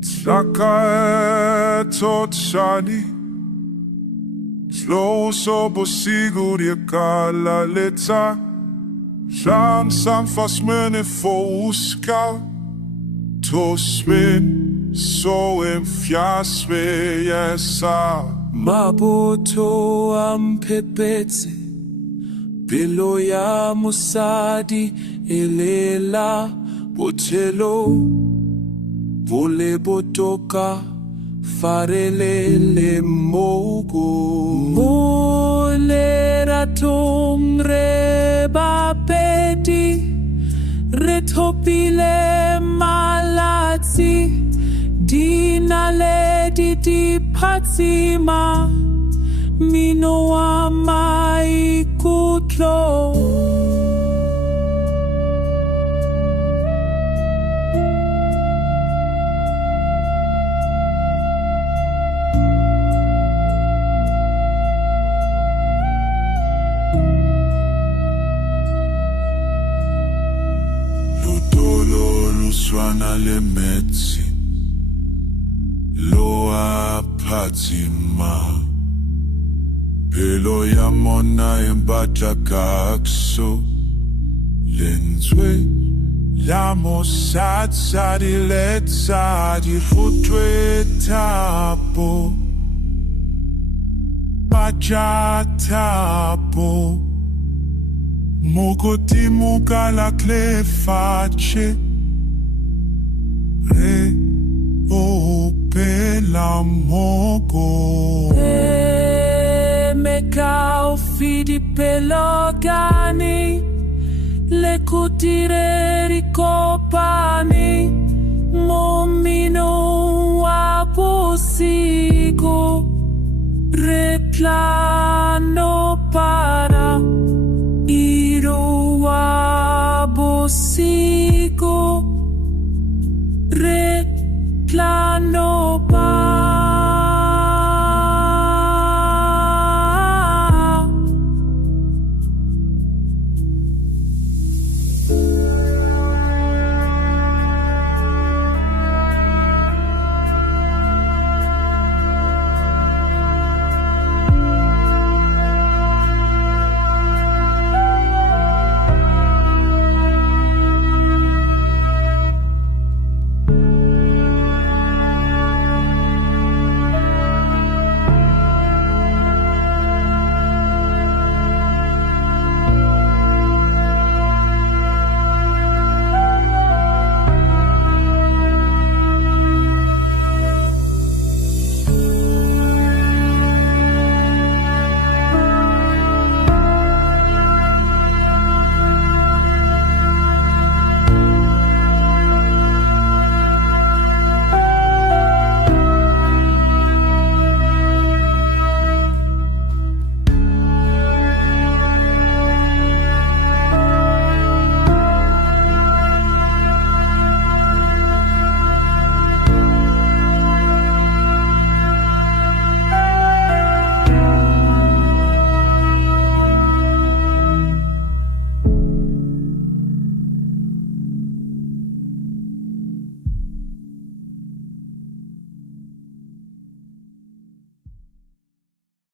Tlakaetotsani Sloso bosigur yakala leta Lang samfundsmændene forudskar Tosmin så en fjersvæg sa Maboto ampepetse Bilo ya musadi elela Botelo Vole botoka Farelele mogo Mole ratung reba peti Retopile malatsi Dinale di patsima Minoa mai kutlo Swana le metsi Loa patima Pelo ya mona embata kakso Lenzwe La mosatsa di letsa di futwe tapo Pacha tapo Mokoti muka la cleface Re o pela mogo me cao fidi pelogani Le kutire ricopani Momino aposigo Replano para Iro abosi